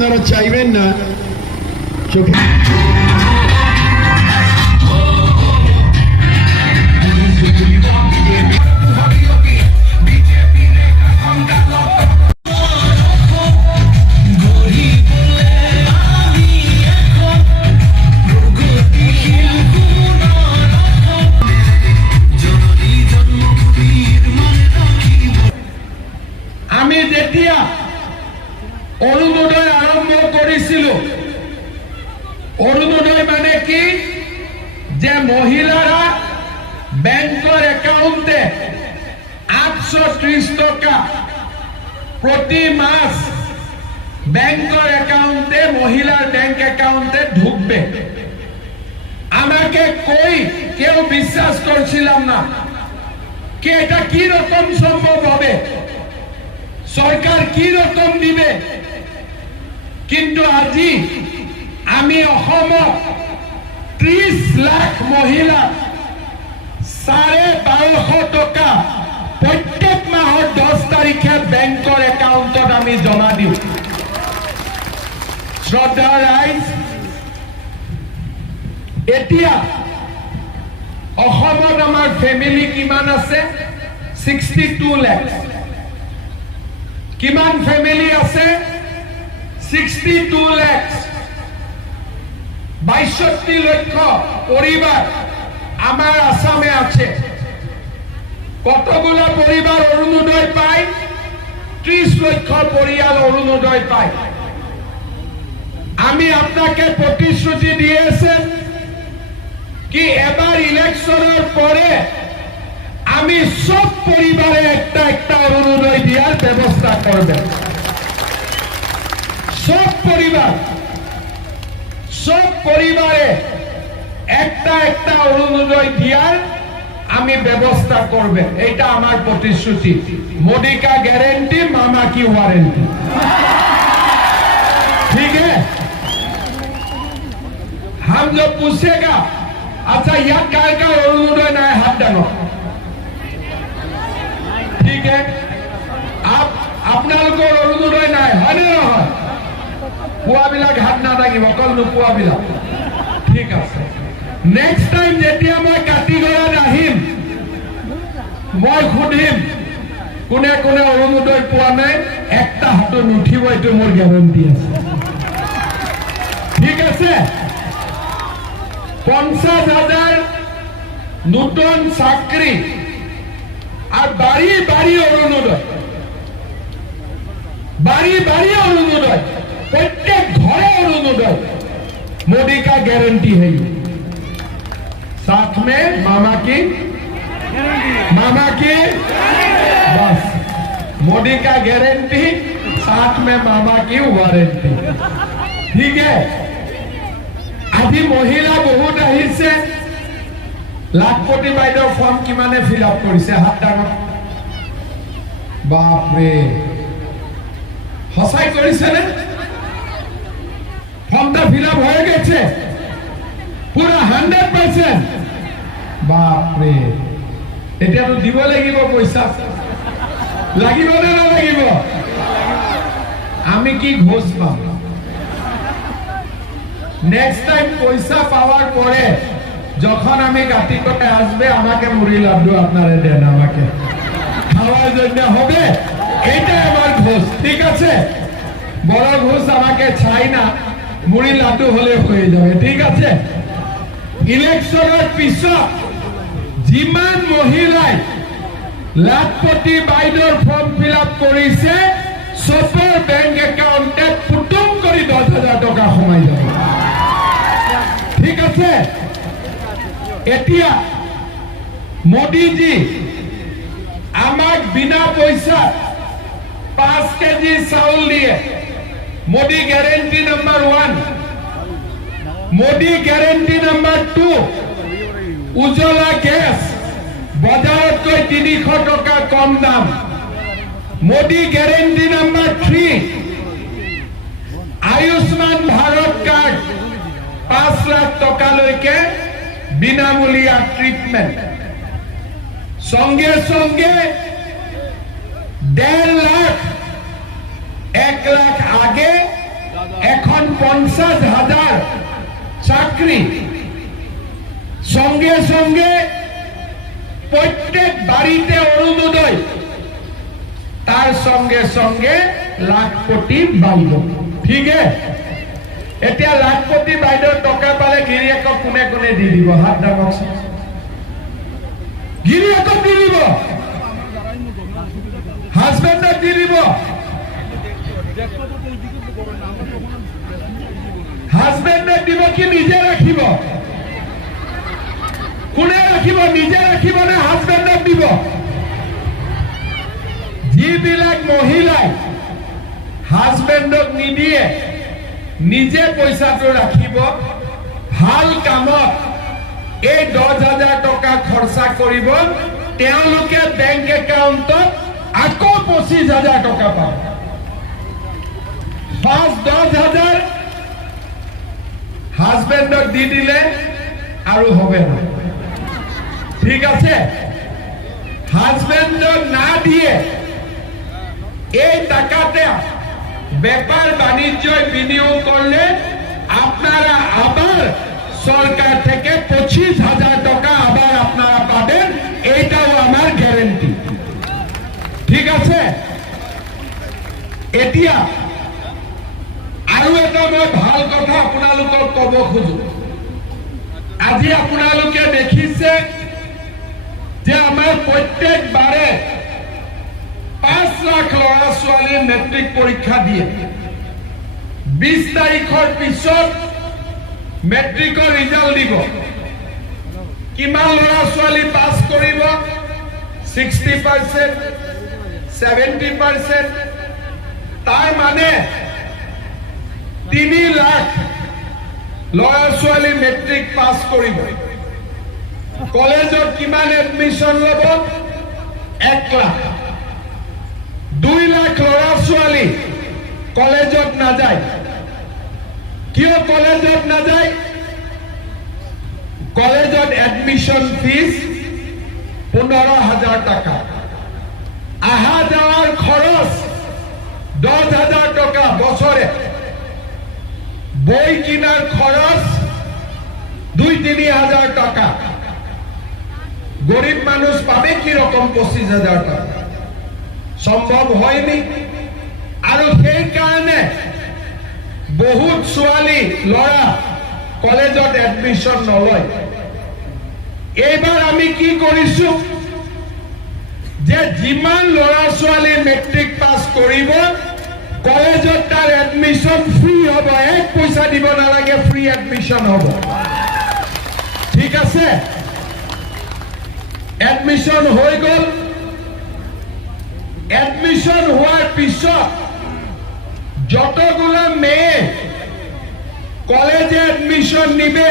আপনারা চাইবেন না। চোখে অৰুণোদয় মানে কি? যে মহিলারা ব্যাংকৰ একাউন্টে আটশো ত্রিশ টাকা প্রতি মাস ব্যাংকৰ একাউন্টে মহিলার ব্যাংক অ্যাকাউন্টে ঢুকবে। আমাকে কই কেউ বিশ্বাস করছিলাম না কে এটা কি রকম সম্ভব হবে? সরকার কি রকম দিবে? কিন্তু আজি আমি অসমত ত্ৰিশ লাখ মহিলা চাৰে বাৰশ টকা প্ৰত্যেক মাহৰ দহ তাৰিখে বেংকৰ একাউণ্টত আমি জমা দিওঁ। শ্ৰদ্ধা ৰাইজ, এতিয়া অসমত আমাৰ ফেমিলি কিমান আছে? ছিক্সটি টু লেক্স কিমান ফেমিলি আছে? ছিক্সটি টু লেক্স বাইষট্টি লক্ষ পরিবার আমার আসামে আছে। কতগুলো পরিবার অরুণোদয় পায়? ত্রিশ লক্ষ পরিয়াল অরুণোদয় পায়। আমি আপনাকে প্রতিশ্রুতি দিয়েছে কি এবার ইলেকশনের পরে আমি সব পরিবারে একটা একটা অরুণোদয় দেওয়ার ব্যবস্থা করবেন। সব পরিবার। সব পরিবারে একটা একটা অরুণোদয় দেওয়ার আমি ব্যবস্থা করবে এটা আমার প্রতিশ্রুতি मोदी का गारंटी मामा की वारंटी ठीक है हम जो पूछेगा अच्छा यार काय का অরুণোদয় নাই হাত ডাঙৰ ঠিক है আপ আপোনালোকৰ অৰুণোদয় নাই হয়নে নহয় পুৱাবিলাক হাত নাদাঙিব অকল নোপোৱাবিলাক। ঠিক আছে। নেক্সট টাইম যেতিয়া মই কাতিগড়াত আহিম, মই সুধিম, কোনে কোনে অৰুণোদয় পোৱা নাই, একটা হাতত নুঠিব, এইটো মোৰ গেৰাণ্টি আছে। ঠিক আছে? পঞ্চাশ হাজার নূতন চাকরি আর বাড়ি বাড়ি অরুণোদয় বাড়ি বাড়ি অরুণোদয় প্রত্যেক ঘরে অরুণোদয় मोदी का गारंटी है ये साथ में मामा की मामा की बस मोदी का गारंटी साथ में मामा की वारंटी ठीक है আজি মহিলা বহুত আহিছে লাখপতি বাইদেউৰ ফৰ্ম কিমানে ফিল আপ কৰিছে হাত ডাঙৰ বাপৰে সঁচাই কৰিছেনে ফর্মটা ফিল হয়ে গেছে। পুরো হান্ড্রেড পার্সেন্ট। বাপরে। এতিয়াতো দিব লাগিব পইচা লাগিব নে নালাগিব? আমি কি ঘোষ পাম? নেক্সট টাইম পয়সা পাওয়ার পরে যখন আমি গাতি করে আসবে, আমাকে মুড়ি লাড্ডু আপনারা দেন আমাকে। খাওয়ার জন্য হবে। এটা আমার ঘোষ, ঠিক আছে? বড় ঘোষ আমাকে চাই না। মুড়ি লাড্ডু হলে হয়ে যাবে, ঠিক আছে? ইলেকশনের পিছত যিমান মহিলাই লাখপতি বাইদেউৰ ফৰ্ম ফিল আপ কৰিছে, চবৰ বেংক একাউণ্টে পুটুম কৰি দহ হাজাৰ টকা সোমাই যাব। ঠিক আছে? এতিয়া মোদীজী আমাক বিনা পইচা পাঁচ কেজি চাউল দিয়ে। Modi guarantee number one Modi guarantee number two Ujjwala gas বজাৰতকৈ তিনিশ টকা কম দাম Modi guarantee number three Ayushman Bharat card পাঁচ লাখ টকালৈকে বিনামূলীয়া ট্ৰিটমেণ্ট সঙ্গে সঙ্গে দেড় লাখ এক লাখ আগে এখন পঞ্চাশ হাজার চাকরি। সঙ্গে সঙ্গে প্রত্যেক বাড়িতে অরুণোদয় তার সঙ্গে সঙ্গে লাখপতি বাইদেউ ঠিক এতিয়া লাখপতি বাইদেউ টকা পালে গিৰিয়েকক কোনে কোনে দি দিব? হাত দাবকচোন গিৰিয়েকক দি দিব। হাজবেণ্ডক দি দিব। হাজবেণ্ডক দিব কি নিজে ৰাখিব কোনে ৰাখিব নিজে ৰাখিব নে হাজবেণ্ডক দিব? যিবিলাক মহিলাই হাজবেণ্ডক নিদিয়ে, নিজে পইচাটো ৰাখিব, ভালো কামত এই দহ হাজাৰ টকা খৰচা কৰিব, তেওঁলোকে বেংক একাউণ্টত আকৌ পঁচিছ হাজাৰ টকা পাব। ফাৰ্ষ্ট দহ হাজাৰ হাজবেণ্ডক দি দিলে আৰু হবে না। ঠিক আছে? হাজবেণ্ডক না দিয়ে, এই টাকাতে ব্যাপার বাণিজ্যয় বিনিয়োগ করলে আপনারা আবার সরকার থেকে পঁচিশ হাজার টাকা আবার আপনারা পাবেন, এইটাও আমার গ্যারেন্টি ঠিক আছে? এতিয়া আৰু এটা মই ভালো কথা আপোনালোকক ক'ব খোজো। আজি আপোনালোকে দেখিছে যে আমাৰ প্ৰত্যেকবাৰে পাঁচ লাখ ল'ৰা ছোৱালীয়ে মেট্ৰিক পৰীক্ষা দিয়ে। বিশ তাৰিখৰ পিছত মেট্ৰিকৰ ৰিজাল্ট দিব। কিমান ল'ৰা ছোৱালী পাছ কৰিব? Sixty percent, seventy percent. তাৰ মানে তিনি লাখ ল'ৰা ছোৱালী মেট্ৰিক পাছ কৰিব। কলেজত কিমান এডমিশ্যন ল'ব? এক লাখ। দুই লাখ ল'ৰা ছোৱালী কলেজত নাযায়। কিয় কলেজত নাযায়? কলেজত এডমিশ্যন ফিজ পোন্ধৰ হাজাৰ টকা। আহা যাওয়ার খরচ দশ হাজার টাকা বছরে বই কিনার খরচ দুই তিনি হাজার টাকা। গরিব মানুষ পাবে কি রকম পঁচিশ হাজার টাকা? সম্ভৱ হয়নি। আৰু সেইকাৰণে বহুত ছোৱালী ল'ৰা কলেজত এডমিশ্যন নলয়। এইবাৰ আমি কি কৰিছো? যে যিমান ল'ৰা ছোৱালী মেট্ৰিক পাছ কৰিব কলেজত তাৰ এডমিশ্যন ফ্ৰী হ'ব। এক পইচা দিব নালাগে ফ্ৰী এডমিশ্যন হ'ব। ঠিক আছে? এডমিশ্যন হৈ গ'ল। এডমিশন হওয়ার পিছত যতগুলো মেয়ে কলেজে এডমিশন নিবে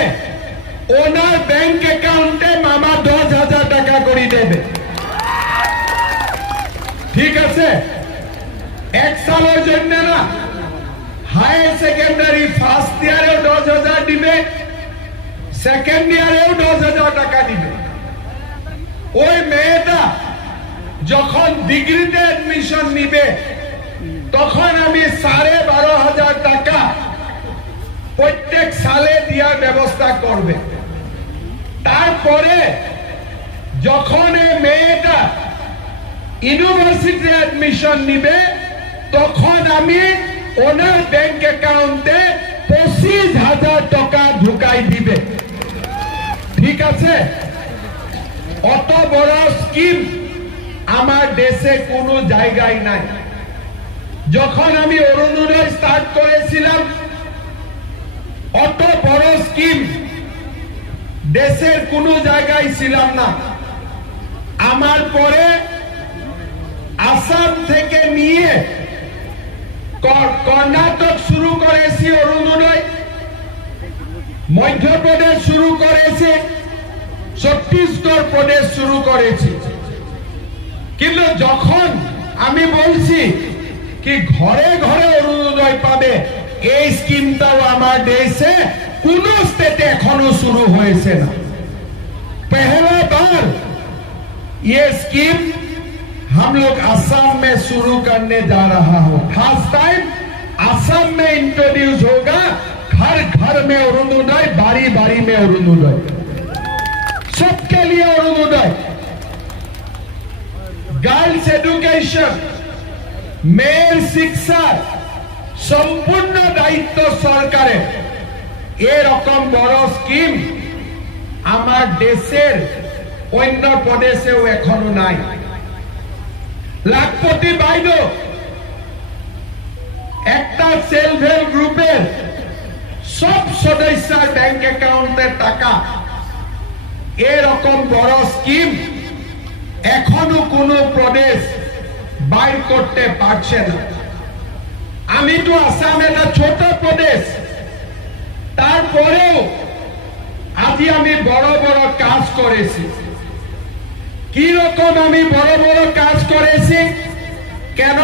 ওনার ব্যাংক অ্যাকাউন্টে মামা দশ হাজার টাকা করে দেবে। ঠিক আছে? এক সালের জন্য না হায়ার সেকেন্ডারি ফার্স্ট ইয়ারেও দশ হাজার দিবে সেকেন্ড ইয়ারেও দশ হাজার টাকা দিবে। ওই মেয়েটা যখন ডিগ্রিতে অ্যাডমিশন নিবে, তখন আমি সাড়ে বারো হাজার টাকা প্রত্যেক সালে দেওয়ার ব্যবস্থা করবে। তারপরে যখন এই মেয়েটা ইউনিভার্সিটি অ্যাডমিশন নিবে তখন আমি ওনার ব্যাংক অ্যাকাউন্টে পঁচিশ হাজার টাকা ঢুকাই দিবে। ঠিক আছে? অত বড় স্কিম আমার দেশে কোনো জায়গায় নাই। যখন আমি অরুণোদয় স্টার্ট করেছিলাম, অত বড় স্কিম দেশের কোনো জায়গায় ছিলাম না। আমার পরে আসাম থেকে নিয়ে কর্ণাটক শুরু করেছে অরুণোদয়, মধ্যপ্রদেশ শুরু করেছে ছত্তিশগড় প্রদেশ শুরু করেছে। কিন্তু যখন আমি বলছি কি ঘরে ঘরে অরুণোদয় পাবে, এই স্কিমটাও আমার দেশে কোন স্টেটে এখনও শুরু হয়েছে না। পহলা বার ये স্কিম हम लोग असम में शुरू करने जा रहा हूं फर्स्ट टाइम असम में इंट्रोड्यूस होगा घर घर में अरुणोदय बारी बारी में अरुणोदय सबके लिए अरुणोदय গার্লস এডুকেশন মেয়ের শিক্ষার সম্পূর্ণ দায়িত্ব সরকারের এরকম বড় স্কিম আমার দেশের অন্য প্রদেশেও এখনো নাই লাখপতি বাইদেউ একটা সেলফ হেল্প গ্রুপের সব সদস্যের ব্যাংক অ্যাকাউন্টের টাকা। এরকম বড় স্কিম এখনও কোনো প্রদেশ বাইর করতে পারছে না। আমি তো আসাম একটা ছোট প্রদেশ। তারপরেও আজি আমি বড় বড় কাজ করেছি। কি রকম আমি বড় বড় কাজ করেছি? কেন?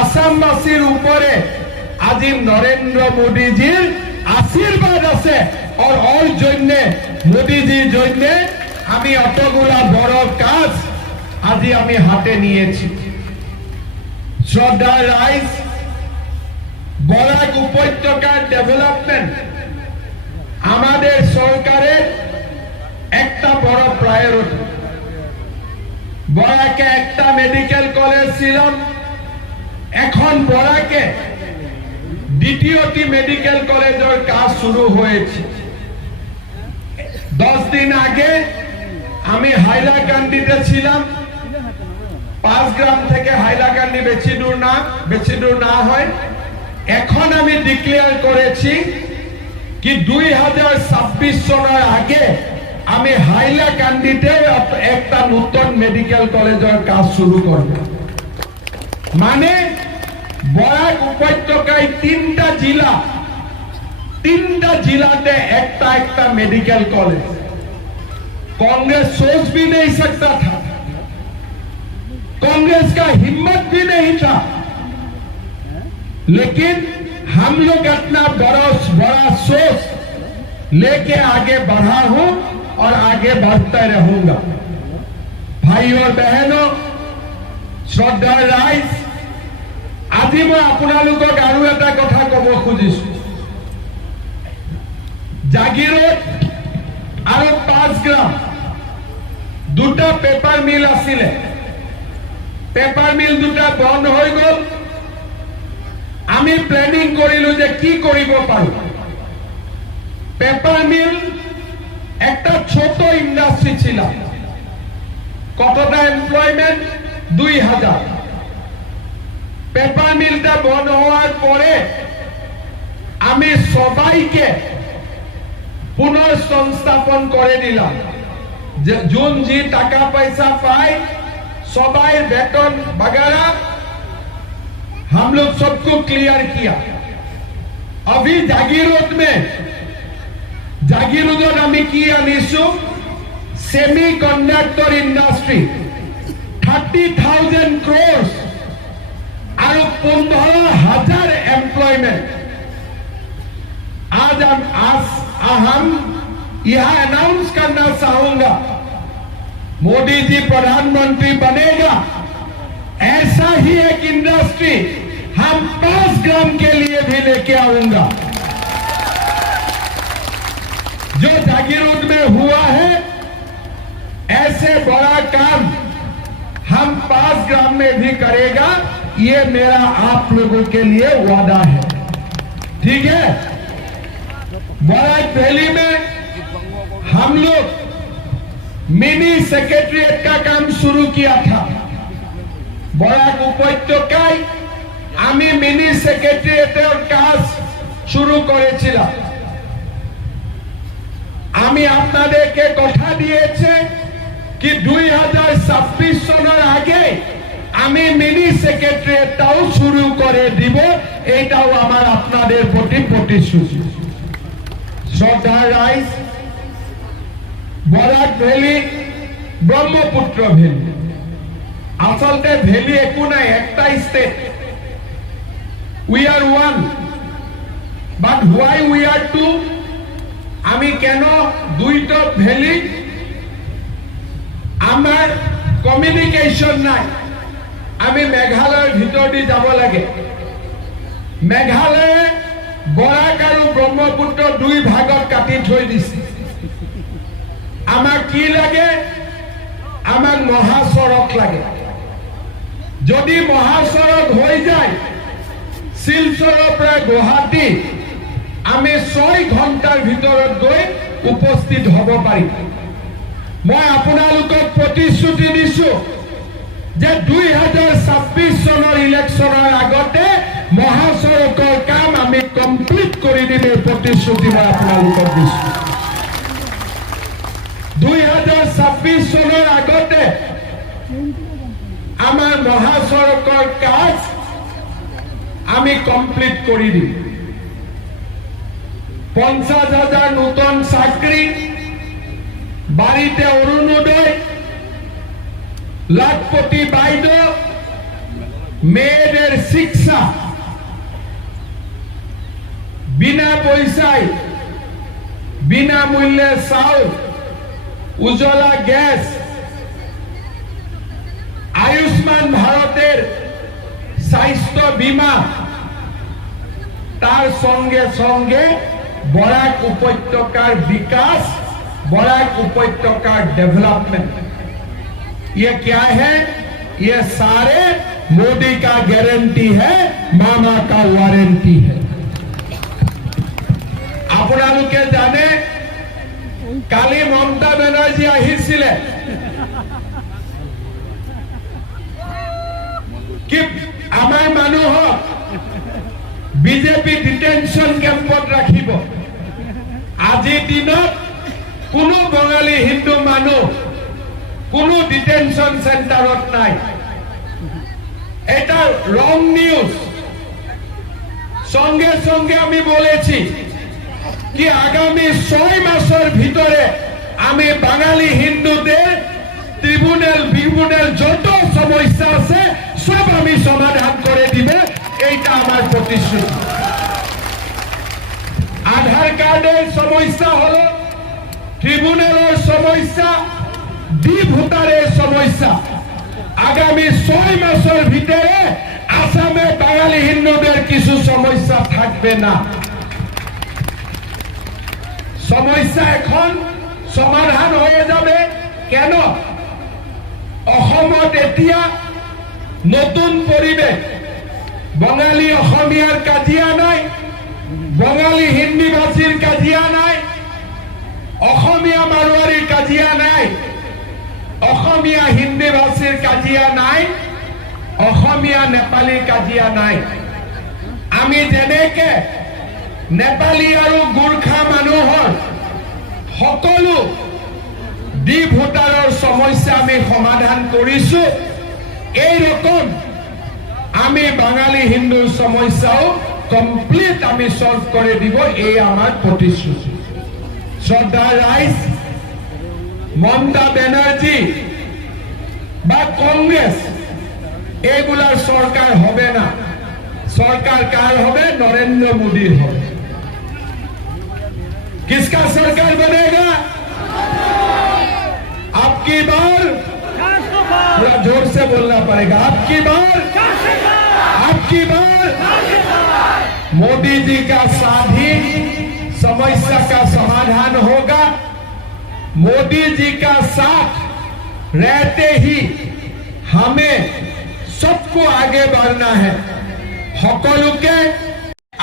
আসামবাসীর উপরে আজি নরেন্দ্র মোদীজির আশীর্বাদ আছে আর ওর জন্য, মোদীজির জন্য আমি অতগুলা বড় কাজ আজি আমি হাতে নিয়েছি। শ্রদ্ধা রাইস, বরাক উপত্যকার ডেভেলপমেন্ট, আমাদের সরকারের একটা বড় প্রায়োরিটি বরাকে একটা মেডিকেল কলেজ ছিল এখন বরাকে দ্বিতীয়টি মেডিকেল কলেজের কাজ শুরু হয়েছে। দশ দিন আগে আমি হাইলাকান্দিতে ছিলাম। পাঁচ গ্রাম থেকে হাইলাকান্দি বেশি দূর না, বেশি দূর না হয়। এখন আমি ডিক্লেয়ার করেছি কি দুই হাজার ছাব্বিশ সনের আগে আমি হাইলাকান্দিতে একটা নতুন মেডিকেল কলেজের কাজ শুরু করব মানে বরাক উপত্যকায় তিনটা জেলা তিনটা জেলাতে একটা একটা मेडिकल कॉलेज कांग्रेस सोच भी नहीं सकता था कांग्रेस का हिम्मत भी नहीं था लेकिन हम लोग अपना बड़ा बड़ा सोच लेके आगे बढ़ा हूं और आगे बढ़ता रहूंगा भाई और बहनों শ্ৰদ্ধাৰ ৰাইজ আজি মই আপোনালোকক আৰু এটা কথা ক'ব খুজিছো জাগিৰোড আৰু পাঁচগ্ৰাম দুটা পেপাৰ মিল আছিলে পেপাৰ মিল দুটা বন্ধ হৈ গ'ল আমি প্লেনিং কৰিলো যে কি কৰিব পাৰো পেপার মিল একটা ছোট ইন্ডাস্ট্রি ছিল কতটা এমপ্লয়মেন্ট দুই হাজার পেপার মিলটা বন্ধ হওয়ার পরে আমি সবাইকে পুনর্সংস্থাপন করে দিলাম যে যোন জি টাকা পয়সা পায় সবাই বেতন वगैरह हम लोग सबको क्लियर किया अभी जागीरोड में জাগিৰোডত আমি কি আনিছো semiconductor industry thirty thousand crores আৰু পোন্ধৰ হাজাৰ এমপ্লয়মেণ্ট आज हम आज हम यह अनाउंस करना चाहूंगा मोदी जी प्रधानमंत्री बनेगा ऐसा ही एक इंडस्ट्री हम पांच ग्राम के लिए भी लेके आऊंगा जो जागीरोड में हुआ है ऐसे बड़ा काम हम पांच ग्राम में भी करेगा ये मेरा आप लोगों के लिए वादा है ठीक है बराक वैली में हम लोग मिनी सेक्रेटरिएट का काम शुरू किया था বরাক উপত্যকায় আমি মিনি সেক্রেটারিয়েটের কাজ শুরু করেছিলাম আমি আপনাদেরকে কথা দিয়েছে কি দুই হাজার ছাব্বিশ সনের আগে আমি মিনি সেক্রেটারিয়েটটাও শুরু করে দিব, এটাও আমার আপনাদের প্রতি প্রতিশ্রুতি। শ্রদ্ধা রাইস, বরাক ভ্যালি ব্রহ্মপুত্র ভ্যালি আচলতে ভ্যালি একো নাই, একটা state we are one but why we are two আমি কেন দুইটা ভ্যালি আমাৰ কমিউনিকেশ্যন নাই। আমি মেঘালয়ৰ ভিতৰেদি যাব লাগে। মেঘালয়ে বৰাক আৰু ব্ৰহ্মপুত্ৰ দুই ভাগত কাটি থৈ দিছে। আমাক কি লাগে? আমাক মহাচৰক লাগে। যদি মহাচৰক হৈ যায়, শিলচৰৰ পৰা গুৱাহাটী আমি ছয় ঘণ্টাৰ ভিতৰত গৈ উপস্থিত হ'ব পাৰিম। মই আপোনালোকক প্ৰতিশ্ৰুতি দিছো যে দুই হাজাৰ ছাব্বিছ চনৰ ইলেকশ্যনৰ আগতে মহাচৰকৰ কাম আমি কমপ্লিট কৰি দিম এই প্ৰতিশ্ৰুতি মই আপোনালোকক দিছো। দুই হাজাৰ ছাব্বিছ চনৰ আগতে আমাৰ মহাচৰকৰ কাজ আমি কমপ্লিট কৰি দিম। পঞ্চাশ হাজার নতুন চাকরি, বাড়িতে অরুণোদয় লাখপতি বাইদেউ মেয়েদের শিক্ষা। বিনা পয়সায় বিনামূল্যে চাউল উজ্জ্বলা গ্যাস, আয়ুষ্মান ভারতের স্বাস্থ্য বীমা, তার সঙ্গে সঙ্গে বরাক উপত্যকার বিকাশ बराक उपत्यका डेवलपमेंट ये क्या है ये सारे मोदी का गारंटी है मामा का वारंटी है আপোনালোকে জানে কালি মমতা বেনাৰ্জী আহিছিলে কি আমাৰ মানুহক বিজেপি ডিটেনশ্যন কেম্পত ৰাখিব আজিৰ দিনত কোনো বঙালী হিন্দু মানুহ কোনো ডিটেনশন সেন্টারত নাই। এটা রং নিউজ সঙ্গে সঙ্গে আমি বলেছি কি আগামী ছয় মাসের ভিতরে আমি বাঙালি হিন্দুদের ট্রিবুনাল বিবুনাল যত সমস্যা আছে সব আমি সমাধান করে দিবে, এইটা আমার প্রতিশ্রুতি। আধার কার্ডের সমস্যা হলো, ট্রিবুনালের সমস্যা ডি ভোটারের সমস্যা। আগামী ছয় মাসের ভিতরে আসামে বাঙালি হিন্দুদের কিছু সমস্যা থাকবে না। সমস্যা এখন সমাধান হয়ে যাবে। কেন? অসমত এতিয়া নতুন পৰিৱেশ বঙালী অসমীয়াৰ কাজিয়া নাই। বঙালী হিন্দী ভাষীৰ কাজিয়া নাই, অসমীয়া মাৰোৱাৰীৰ কাজিয়া নাই, অসমীয়া হিন্দী ভাষীৰ কাজিয়া নাই, অসমীয়া নেপালীৰ কাজিয়া নাই। আমি যেনেকে নেপালী আৰু গোৰ্খা মানুহৰ সকলো ডি ভোটাৰৰ সমস্যা আমি সমাধান কৰিছো এই ৰকম আমি বাঙালি হিন্দুৰ সমস্যাও কমপ্লিট আমি সলভ করে দিব এই আমার প্রতিশ্রুতি শ্রদ্ধা রাইস মমতা ব্যানার্জি বা কংগ্রেস এগুলার সরকার হবে না সরকার কার হবে নরেন্দ্র মোদীর হবে किसका सरकार बनेगा आपकी बार थोड़ा जोर से बोलना पड़ेगा आपकी बार आपकी बार मोदी जी का साथ ही समस्या का समाधान होगा मोदी जी का साथ रहते ही हमें सबको आगे बढ़ना है সকলোকে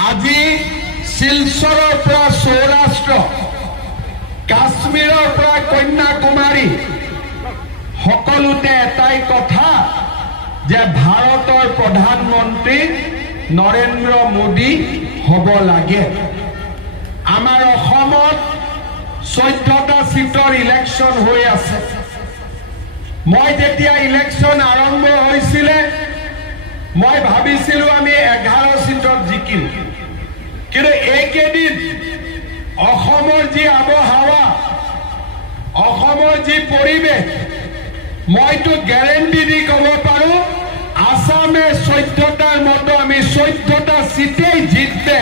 আজি শিলচৰৰ পৰা সৌৰাষ্ট্ৰ কাশ্মীৰৰ পৰা কন্যাকুমাৰী সকলোতে এটাই কথা যে ভাৰতৰ প্ৰধানমন্ত্ৰী নৰেন্দ্ৰ মোদী হ'ব লাগে। আমাৰ অসমত চৈধ্যটা চিটৰ ইলেকশ্যন হৈ আছে। মই যেতিয়া ইলেকশ্যন আৰম্ভ হৈছিলে, মই ভাবিছিলো আমি এঘাৰ চিটত জিকিম। কিন্তু এইকেইদিন অসমৰ যি আবহাৱা অসমৰ যি পৰিৱেশ, মইতো গ্যাৰেণ্টি দি ক'ব পাৰো আসামে চৈধ্যটার মতো চৈধ্যটা সিটেই জিতবে।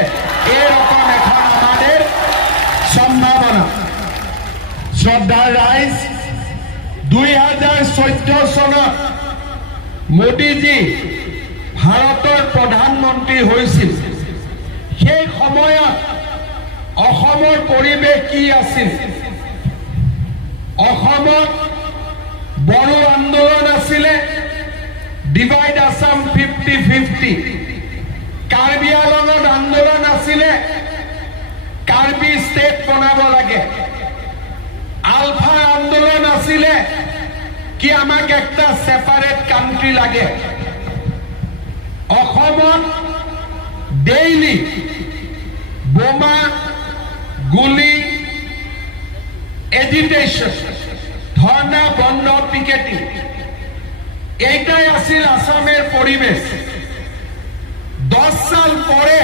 এরকম এখন আমাদের সম্ভাবনা। শ্রদ্ধা রাইজ দুই হাজার চৈধ্য চনত মোদীজী ভাৰতৰ প্ৰধানমন্ত্ৰী হৈছিল সেই সময়ত অসমৰ পৰিৱেশ কি আছিল? অসমত বড়ো আন্দোলন আছিলে, divide Assam fifty fifty Karbi আংলঙত আন্দোলন আছিলে। কাৰ্বি ষ্টেট বনাব লাগে। আলফা আন্দোলন আছিলে। কি আমাক একটা সেপারেট কান্ট্রি লাগে? অসমত ডেইলি বোমা, গুলি এজিটেশন ধর্ণা, বন্ধ পিকেটিং এইটাই আছিল আসামের পরিবেশ। দশ সাল পরে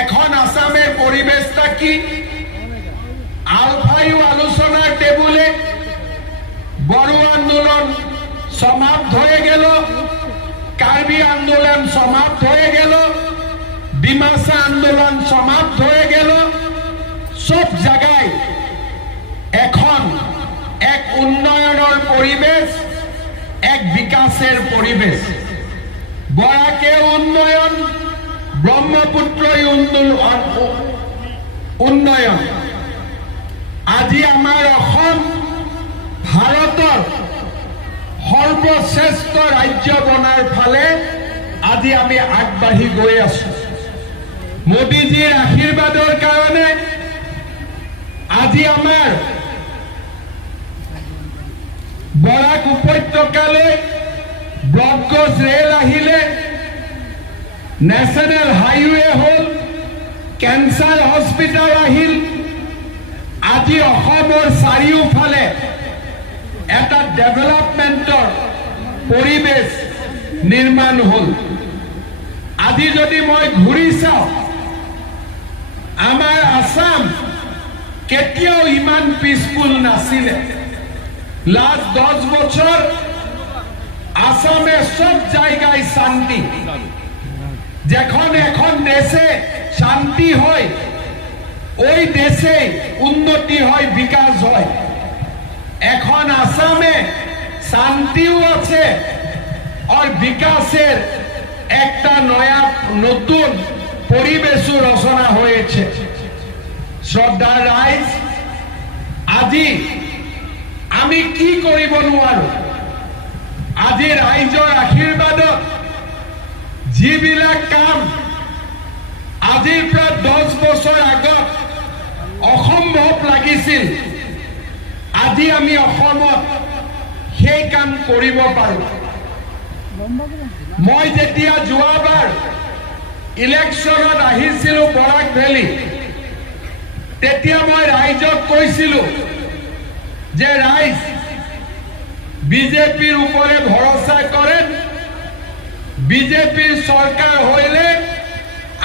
এখন আসামের পরিবেশটা কি? আলফায়ু আলোচনার টেবুলে বড় আন্দোলন সমাপ্ত হয়ে গেল, কার্বি আন্দোলন সমাপ্ত হয়ে গেল, ডিমাসা আন্দোলন সমাপ্ত হয়ে গেল। সব জায়গায় এখন এক উন্নয়নের পরিবেশ, এক বিকাশের পরিবেশ। বরাকে উন্নয়ন, ব্রহ্মপুত্রই উন্নয়ন উন্নয়ন। আজি আমাৰ অসম ভাৰতৰ সৰ্বশ্ৰেষ্ঠ ৰাজ্য বনাৰ ফালে আজি আমি আগবাঢ়ি গৈ আছো। মোদীজীৰ আশীৰ্বাদৰ কাৰণে আজি আমাৰ বৰাক উপত্যকালৈ ব্ৰডগজ ৰেল আহিলে নেশ্যনেল হাইৱে হ'ল কেঞ্চাৰ হস্পিটেল আহিল। আজি অসমৰ চাৰিওফালে এটা ডেভেলপমেণ্টৰ পৰিৱেশ নিৰ্মাণ হ'ল। আজি যদি মই ঘূৰি চাওঁ, আমাৰ আছাম কেতিয়াও ইমান পিচফুল নাছিলে। লাস্ট দশ বছর আসামে সব জায়গায় শান্তি। যখন এখন দেশে শান্তি হয়, ওই দেশে উন্নতি হয়, বিকাশ হয়। এখন আসামে শান্তিও আছে, আর বিকাশের একটা নয়া, নতুন পরিবেশও রচনা হয়েছে। শ্রদ্ধা রাইজ, আজি আমি কি কৰিব নোৱাৰো আজি ৰাইজৰ আশীৰ্বাদত যিবিলাক কাম আজিৰ পৰা দহ বছৰ আগত অসম্ভৱ লাগিছিল। আজি আমি অসমত সেই কাম কৰিব পাৰোঁ। মই যেতিয়া যোৱাবাৰ ইলেকশ্যনত আহিছিলোঁ বৰাক ভেলী, তেতিয়া মই ৰাইজক কৈছিলোঁ যে রাইজ বিজেপির উপরে ভরসা করেন। বিজেপির সরকার হইলে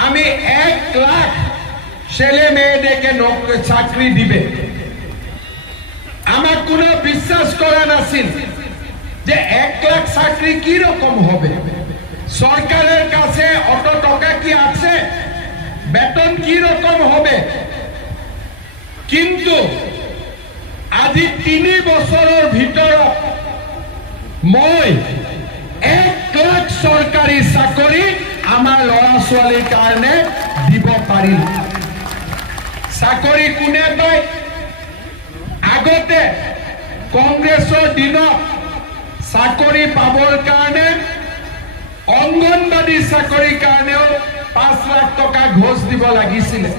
আমি এক লাখ ছেলে মেয়েদেরকে চাকরি দিবে। আমার কোনো বিশ্বাস করা নাছিল যে এক লাখ চাকরি কি রকম হবে। সরকারের কাছে অত টাকা কি আছে? বেতন কি রকম হবে? কিন্তু আজি তিনি বছৰৰ ভিতৰত মই এক লাখ চৰকাৰী চাকৰি আমাৰ ল'ৰা ছোৱালীৰ কাৰণে দিব পাৰিম। চাকৰি কোনে পায়? আগতে কংগ্ৰেছৰ দিনত চাকৰি পাবৰ কাৰণে, অংগনবাদী চাকৰিৰ কাৰণেও পাঁচ লাখ টকা ঘোষ দিব লাগিছিলে।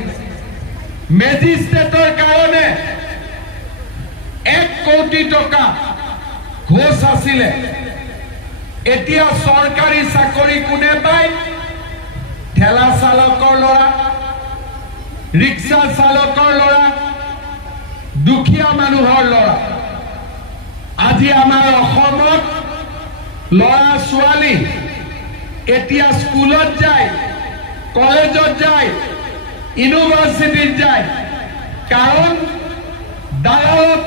মেজিষ্ট্ৰেটৰ কাৰণে এক কোটি টকা ঘোষ আছিলে। এতিয়া চৰকাৰী চাকৰি কোনে পায়? ঠেলা চালকৰ ল'ৰা, ৰিক্সা চালকৰ ল'ৰা, দুখীয়া মানুহৰ ল'ৰা। আজি আমাৰ অসমত ল'ৰা ছোৱালী এতিয়া স্কুলত যায়, কলেজত যায়, ইউনিভাৰ্চিটিত যায়। কাৰণ দালালত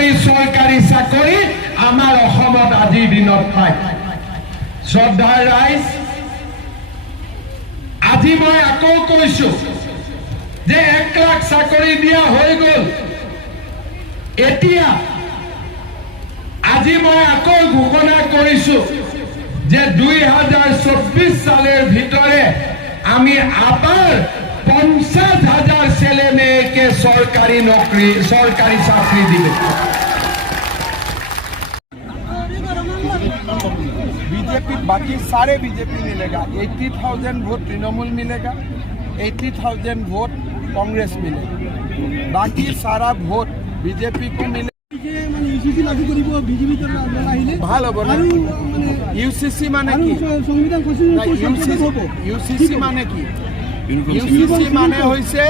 শুনা কৰি চৰকাৰী চাকৰি আমাৰ অসমত দিনত পায় শ্ৰদ্ধাৰ ৰাইজ, আজি মই আকৌ কৈছো যে এক লাখ চাকৰি দিয়া হৈ গ'ল। এতিয়া আজি মই আকৌ ঘোষণা কৰিছো যে দুই হাজাৰ চৌব্বিছ চালেৰ ভিতৰে আমি আবার পঞ্চাশ হাজার ছেলে মেয়েকে সরকারি নকরি সরকারি চাকরি দিবে बीजेपी बाकी सारे बीजेपी मिलेगा 80,000 वोट तृणमूल मिलेगा 80,000 वोट कांग्रेस मिलेगा बाकी सारा वोट बीजेपी को मिले যে মানে ইউচিচি লাগু কৰিব বিজেপি আহিলে ভাল হ'ব না আৰু মানে ইউ চি চি মানে আৰু কি স- সংবিধান সচিব হ'ব ইউ চি চি মানে কি ইউ চি চি মানে হৈছে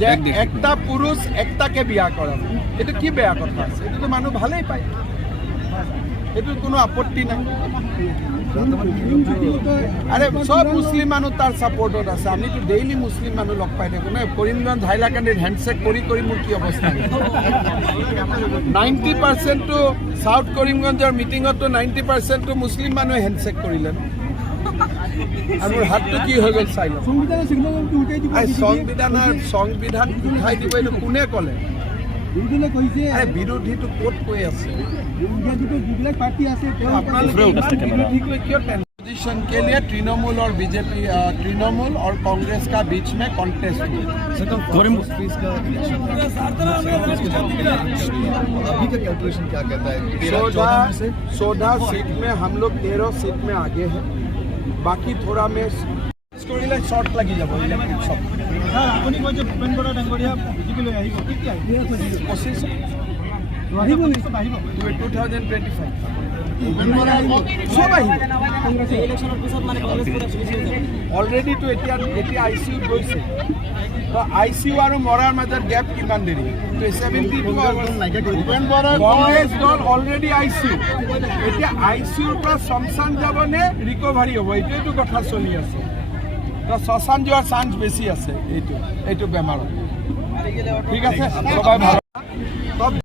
যে একটা পুৰুষ একটাকে বিয়া কৰা এইটো কি বেয়া কথা? আছে এইটোতো মানুহ ভালেই পায়। এইটো কোনো আপত্তি নাই। আৰে চব মুছলিম মানুহ তাৰ ছাপৰ্টত আছে। আমিতো ডেইলি মুছলিম মানুহ লগ পাই থাকোঁ নাই কৰিমগঞ্জ হাইলাকান্দিত হেণ্ডশ্বেক কৰি কৰি মোৰ কি অৱস্থা নাইণ্টি পাৰ্চেণ্টটো চাউথ কৰিমগঞ্জৰ মিটিঙততো নাইণ্টি পাৰ্চেণ্টটো মুছলিম মানুহে হেণ্ডশ্বেক কৰিলে আৰু মোৰ হাতটো কি হৈ গ'ল চাই লওক সংবিধানৰ চিহ্নটো উঠাই দিব আৰে সংবিধানৰ সংবিধান উঠাই দিব এইটো কোনে ক'লে বিৰোধীলে কৈছে আৰে বিৰোধীটো ক'ত কৈ আছে ইণ্ডিয়াত যিটো যিবিলাক পাৰ্টি আছে তেওঁ আপোনালোকে ইমান विरोधी को क्यों टेंशन पोजीशन के लिए तृणमूल और बीजेपी अ, तृणमूल और कांग्रेस का बीच में कॉन्टेस्ट हुआ अभी का कैलकुलेशन क्या कहता है तेरह चौदह सोलह में से सोलह सीट में हम लोग तेरह सीट में आगे हैं बाकी थोड़ा में কৰিলে শ্বৰ্ট লাগি যাব ইলেক্ট্ৰিক শ্বৰ্ট ছাৰ আপুনি কয় যে ভূপেন বৰা ডাঙৰীয়া বিজেপিলৈ আহিব কেতিয়া পঁচিছ আহিব নিশ্চয় আহিব টু থাউজেণ্ড টুৱেণ্টি ফাইভ আহিব কংগ্ৰেছে অলৰেডিতো এতিয়া আই চি ইউত গৈছে। তো আই চি ইউ আৰু মৰাৰ মাজত গেপ কিমান দেৰি? ছেভেণ্টি টু কংগ্ৰেছ দল অলৰেডি আই চি ইউ এতিয়া আই চি ইউৰ পৰা শ্মশান যাব নে ৰিকভাৰী হ'ব? এইটোৱেতো কথা চলি আছে। তো শ্মশান যোৱাৰ চান্স বেছি আছে এইটো এইটো বেমাৰত। ঠিক আছে? সবাই ভালো